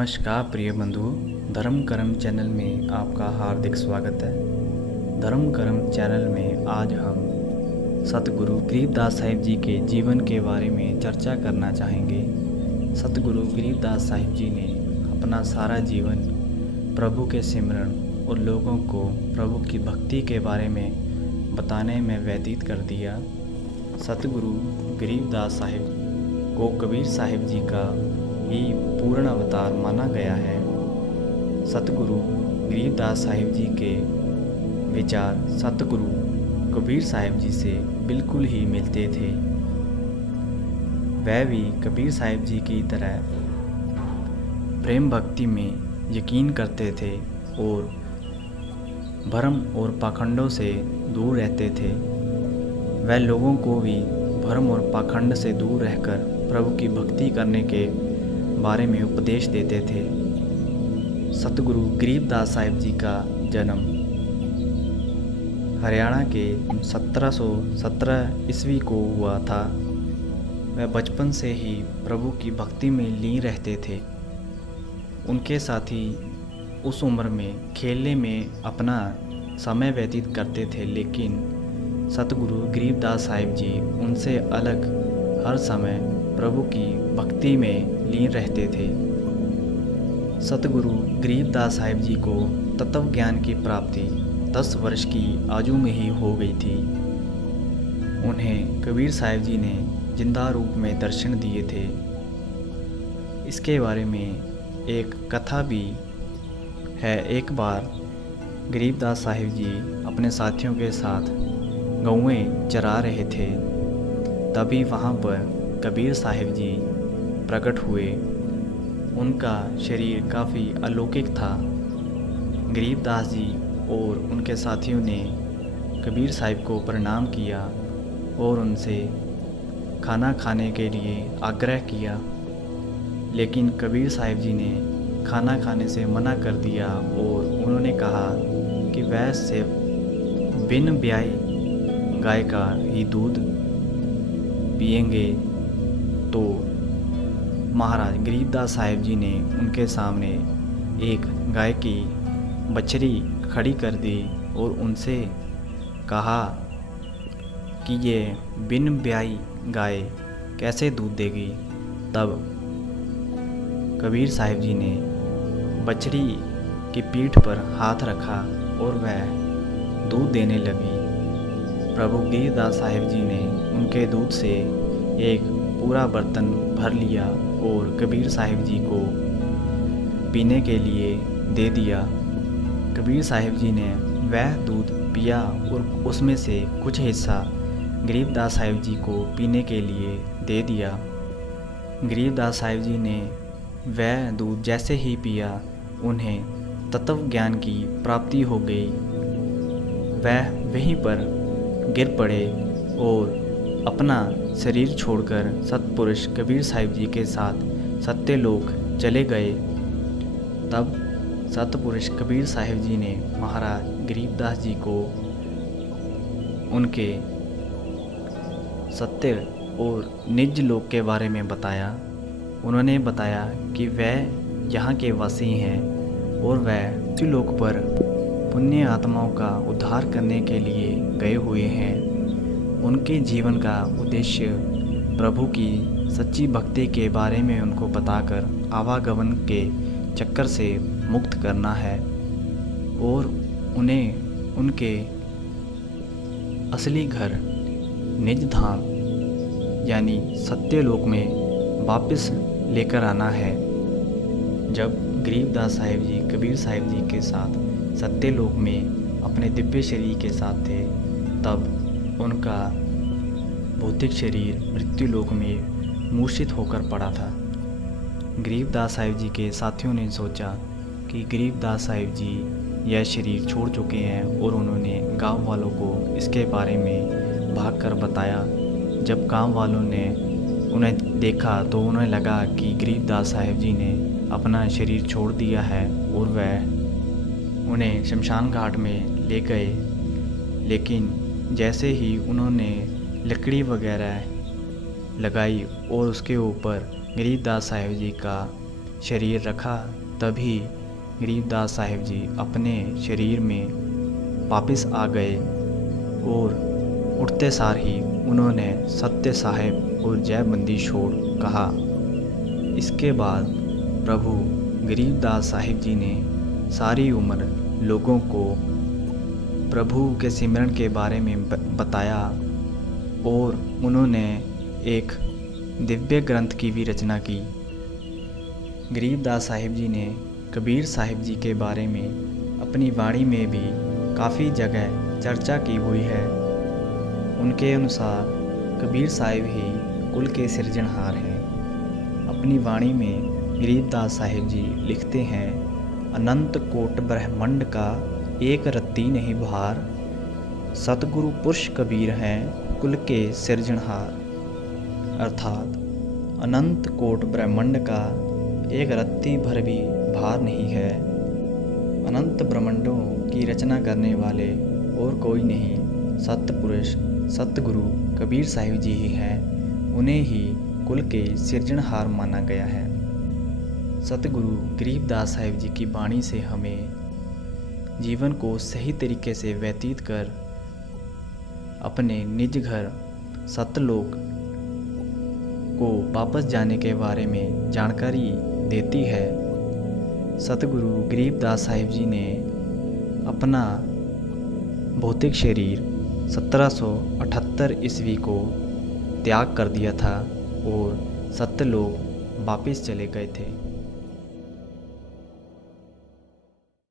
नमस्कार प्रिय बंधु, धर्म कर्म चैनल में आपका हार्दिक स्वागत है। धर्म कर्म चैनल में आज हम सतगुरु गरीबदास साहिब जी के जीवन के बारे में चर्चा करना चाहेंगे। सतगुरु गरीबदास साहिब जी ने अपना सारा जीवन प्रभु के सिमरन और लोगों को प्रभु की भक्ति के बारे में बताने में व्यतीत कर दिया। सतगुरु गरीबदास साहिब को कबीर साहिब जी का ही पूर्ण अवतार माना गया है। सतगुरु गरीबदास साहिब जी के विचार सतगुरु कबीर साहिब जी से बिल्कुल ही मिलते थे। वह भी कबीर साहिब जी की तरह प्रेम भक्ति में यकीन करते थे और भ्रम और पाखंडों से दूर रहते थे। वह लोगों को भी भ्रम और पाखंड से दूर रहकर प्रभु की भक्ति करने के बारे में उपदेश देते थे। सतगुरु गरीबदास साहिब जी का जन्म हरियाणा के 1717 ईस्वी को हुआ था। वह बचपन से ही प्रभु की भक्ति में लीन रहते थे। उनके साथी उस उम्र में खेलने में अपना समय व्यतीत करते थे, लेकिन सतगुरु गरीबदास साहिब जी उनसे अलग हर समय प्रभु की भक्ति में लीन रहते थे। सतगुरु गरीबदास साहिब जी को तत्व ज्ञान की प्राप्ति 10 वर्ष की आयु में ही हो गई थी। उन्हें कबीर साहिब जी ने जिंदा रूप में दर्शन दिए थे। इसके बारे में एक कथा भी है। एक बार गरीबदास साहिब जी अपने साथियों के साथ गौएं चरा रहे थे। तभी वहाँ पर कबीर साहिब जी प्रकट हुए। उनका शरीर काफ़ी अलौकिक था। गरीबदास जी और उनके साथियों ने कबीर साहिब को प्रणाम किया और उनसे खाना खाने के लिए आग्रह किया, लेकिन कबीर साहिब जी ने खाना खाने से मना कर दिया और उन्होंने कहा कि वह सिर्फ बिन ब्याई गाय का ही दूध पिएंगे। तो महाराज गरीबदास साहिब जी ने उनके सामने एक गाय की बछड़ी खड़ी कर दी और उनसे कहा कि ये बिन ब्याई गाय कैसे दूध देगी। तब कबीर साहिब जी ने बछड़ी की पीठ पर हाथ रखा और वह दूध देने लगी। प्रभु गरीबदास साहिब जी ने उनके दूध से एक पूरा बर्तन भर लिया और कबीर साहिब जी को पीने के लिए दे दिया। कबीर साहिब जी ने वह दूध पिया और उसमें से कुछ हिस्सा गरीबदास साहिब जी को पीने के लिए दे दिया। गरीबदास साहिब जी ने वह दूध जैसे ही पिया, उन्हें तत्व ज्ञान की प्राप्ति हो गई। वह वहीं पर गिर पड़े और अपना शरीर छोड़कर सतपुरुष कबीर साहिब जी के साथ सत्यलोक चले गए। तब सतपुरुष कबीर साहिब जी ने महाराज गरीबदास जी को उनके सत्य और निज लोक के बारे में बताया। उन्होंने बताया कि वह यहाँ के वासी हैं और वह सत्यलोक पर पुण्य आत्माओं का उद्धार करने के लिए गए हुए हैं। उनके जीवन का उद्देश्य प्रभु की सच्ची भक्ति के बारे में उनको बताकर आवागमन के चक्कर से मुक्त करना है और उन्हें उनके असली घर निज धाम यानी सत्यलोक में वापस लेकर आना है। जब गरीबदास साहिब जी कबीर साहिब जी के साथ सत्यलोक में अपने दिव्य शरीर के साथ थे, तब उनका भौतिक शरीर मृत्युलोक में मूर्छित होकर पड़ा था। गरीबदास साहिब जी के साथियों ने सोचा कि गरीबदास साहिब जी यह शरीर छोड़ चुके हैं और उन्होंने गांव वालों को इसके बारे में भागकर बताया। जब गांव वालों ने उन्हें देखा तो उन्हें लगा कि गरीबदास साहिब जी ने अपना शरीर छोड़ दिया है और वह उन्हें शमशान घाट में ले गए। लेकिन जैसे ही उन्होंने लकड़ी वगैरह लगाई और उसके ऊपर गरीबदास साहिब जी का शरीर रखा तभी गरीबदास साहिब जी अपने शरीर में वापस आ गए और उठते सार ही उन्होंने सत्य साहिब और जय बंदी छोड़ कहा। इसके बाद प्रभु गरीबदास साहिब जी ने सारी उम्र लोगों को प्रभु के सिमरन के बारे में बताया और उन्होंने एक दिव्य ग्रंथ की भी रचना की। गरीबदास साहिब जी ने कबीर साहिब जी के बारे में अपनी वाणी में भी काफ़ी जगह चर्चा की हुई है। उनके अनुसार कबीर साहिब ही कुल के सृजनहार हैं। अपनी वाणी में गरीबदास साहिब जी लिखते हैं, अनंत कोट ब्रह्मंड का एक रत्ती नहीं भार, सतगुरु पुरुष कबीर हैं कुल के सृजनहार। अर्थात अनंत कोट ब्रह्मंड का एक रत्ती भर भी भार नहीं है। अनंत ब्रह्मंडों की रचना करने वाले और कोई नहीं, सतपुरुष सतगुरु कबीर साहिब जी ही हैं। उन्हें ही कुल के सृजनहार माना गया है। सतगुरु गरीबदास साहिब जी की वाणी से हमें जीवन को सही तरीके से व्यतीत कर अपने निज घर सतलोक को वापस जाने के बारे में जानकारी देती है। सतगुरु गरीबदास साहिब जी ने अपना भौतिक शरीर 1778 ईस्वी को त्याग कर दिया था और सत्यलोक वापस चले गए थे।